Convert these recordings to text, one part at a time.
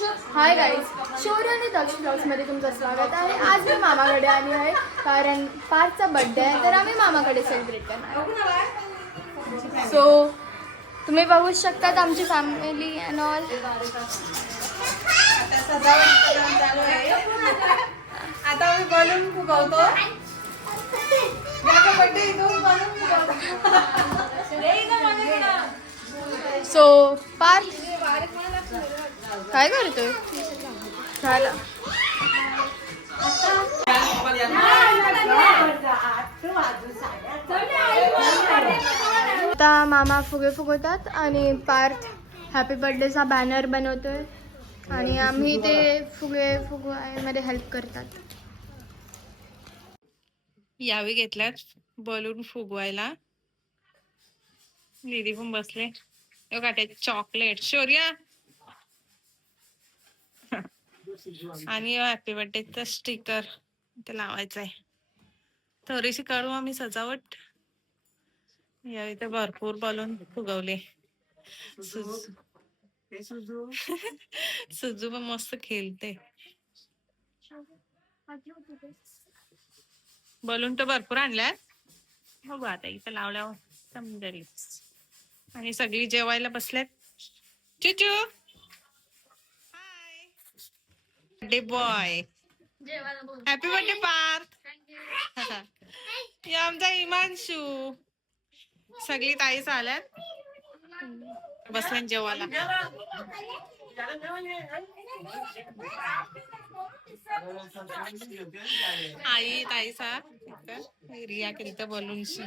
Hi guys, शौर्य आणि दक्ष ब्लॉग्समध्ये तुमचं स्वागत आहे. आज मी मामाकडे आली आहे कारण पार्थचा बड्डे आहे, तर आम्ही मामाकडे सेलिब्रेट करणार आहे. सो तुम्ही बघू शकतात आमची फॅमिली अँड ऑल. आता सजावट चालू आहे. आता आम्ही बलून फुगवतो. बड्डे इथून बलून फुगवतो. सो पार्थ काय करतोय? झालं. आता मामा फुगे फुगवतात आणि पार्थ हॅपी बर्थडेचा बॅनर बनवतोय आणि आम्ही ते फुगे फुगवायमध्ये हेल्प करतात. यावी घेतल्यात बलून फुगवायला. दीदी पण बसले. काटे चॉकलेट शौर्या आणि हॅपी बर्थडेचा स्टिकर ते लावायचं आहे. थोडीशी करू आम्ही सजावट. यावेळी तर भरपूर बलून फुगवले. सुजू पण मस्त खेळते. बलून तर भरपूर आणल्यात. बघू आता इथं लावल्यावर समजेल. आणि सगळी जेवायला बसल्यात. चुचू hi birthday boy. Happy birthday Parth. या आमचा हिमांशू. सगळी ताईच आल्यात बसल्यात जेवायला. आई ताईचा रिया केली बलूनशी.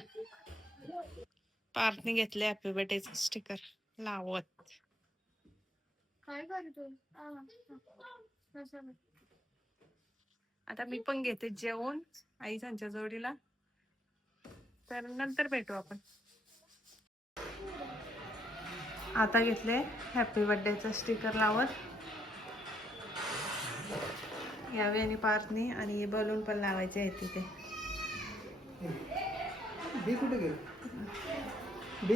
पार्थने घेतले हॅपी बर्थडेचं स्टिकर लावत. काय करतो? आता मी पण घेते जेवण आई त्यांच्या जोडीला. तर नंतर भेटू आपण. आता घेतले हॅपी बर्थडेचं स्टिकर लावत यावे आणि पार्थने. आणि बलून पण लावायचे आहेत तिथे. बी कुठे गेली? बी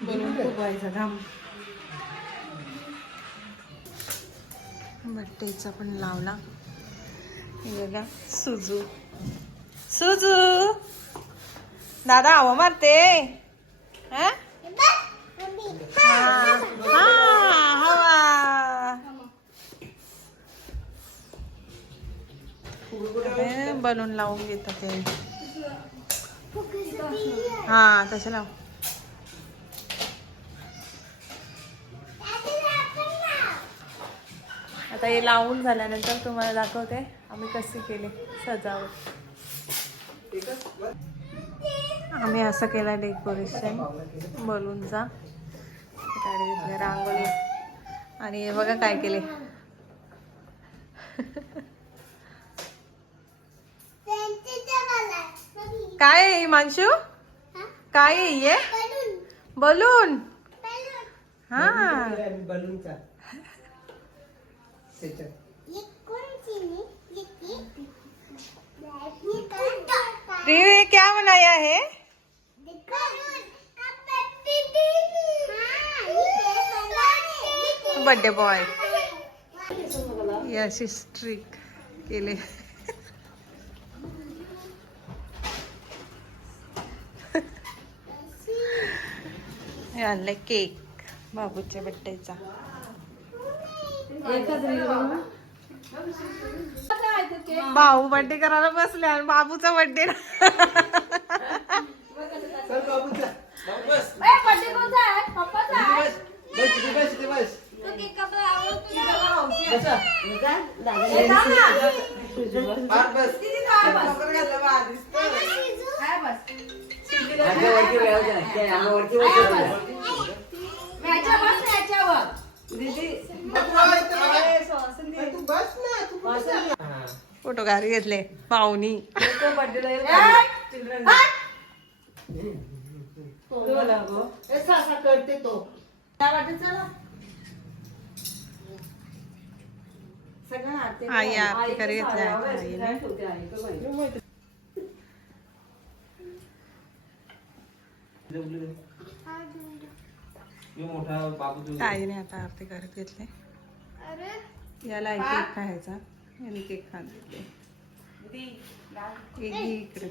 बलून फुगवायचा घाम. बर्थडेचा पण लावला. हे बघा सुजू. सुजू दादा हवा मारते. हा हवा. बलून लावून घेतात ते. हा तसं लाव. आता हे लावून झाल्यानंतर तुम्हाला दाखवते आम्ही कशी केली सजावट. आम्ही असं केलं डेकोरेशन बलूनचा. रांगोळी. आणि हे बघा काय केले. काय आहे हिमांशू? काय आहे हे? बलून. हा बलूनचा रे क्या बनाया है? Birthday boy. अशी स्ट्रिक केले. आणलाय केक बाबूच्या बर्थडेचा. भाऊ बर्थडे करायला बसले आणि बाबूचा बर्थडे. फोटो घारी घेतले पाहुणी. करते तो आई आरती करे घेतल्या आईने. ताईने आता आरती करत घेतले. अरे याला एक केक खायचा, याने केक खात घेतले. एक घे इकडे.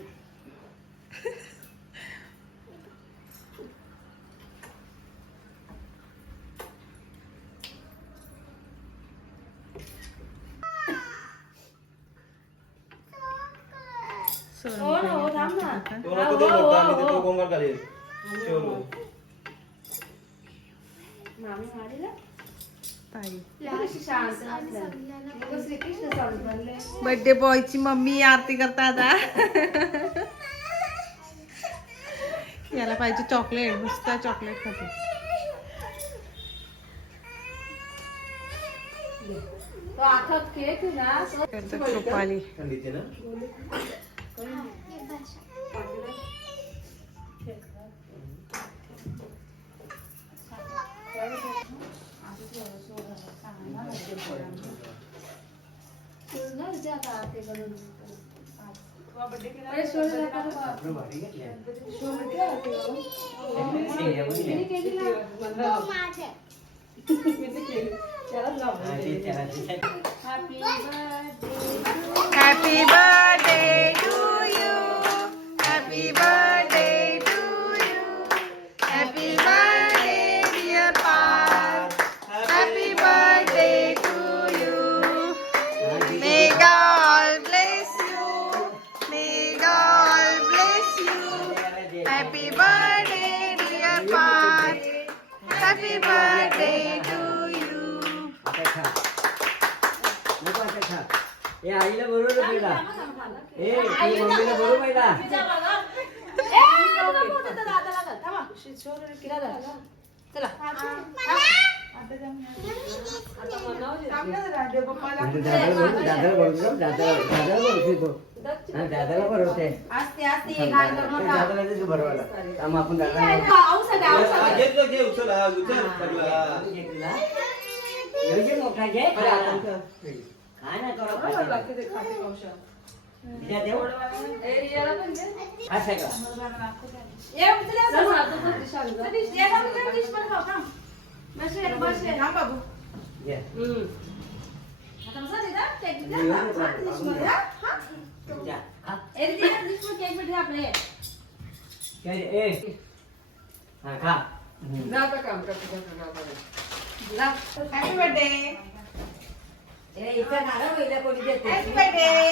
बर्थडे बॉयची मम्मी आरती करता आता. याला पाहिजे चॉकलेट, नुसता चॉकलेट खातो. Kripali Happy birthday to you. Happy birthday to you. Happy birthday dear Parth. Happy birthday to you. May God bless you. May God bless you. Happy birthday dear Parth. Happy birthday to you. ए आईला बरोबर पहिला. ए ती मम्मीला बरोबर पहिला. दादाला बरोबरते. दादाला ते बरोबर. आपण दादा मोठा घे. काय ना करा असं का Happy birthday. Happy birthday.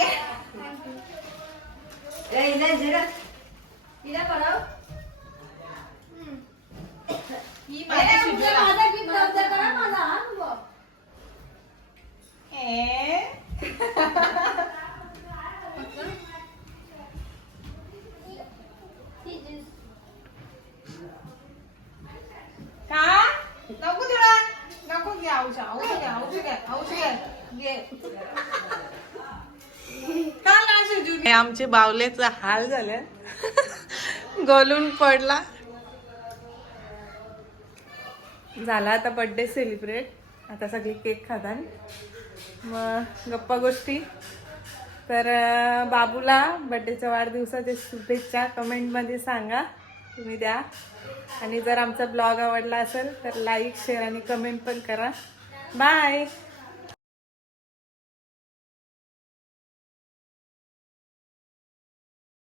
नको तुला नको घे आमचे बावलेचा हाल झाले. गलून पडला. झाला आता बर्थडे सेलिब्रेट. आता सगळे केक खातात मग गप्पा गोष्टी. तर बाबूला बर्थडेच्या वाढदिवसाच्या शुभेच्छा कमेंटमध्ये सांगा, तुम्ही द्या. आणि जर आमचा ब्लॉग आवडला असेल तर लाईक शेअर आणि कमेंट पण करा. बाय.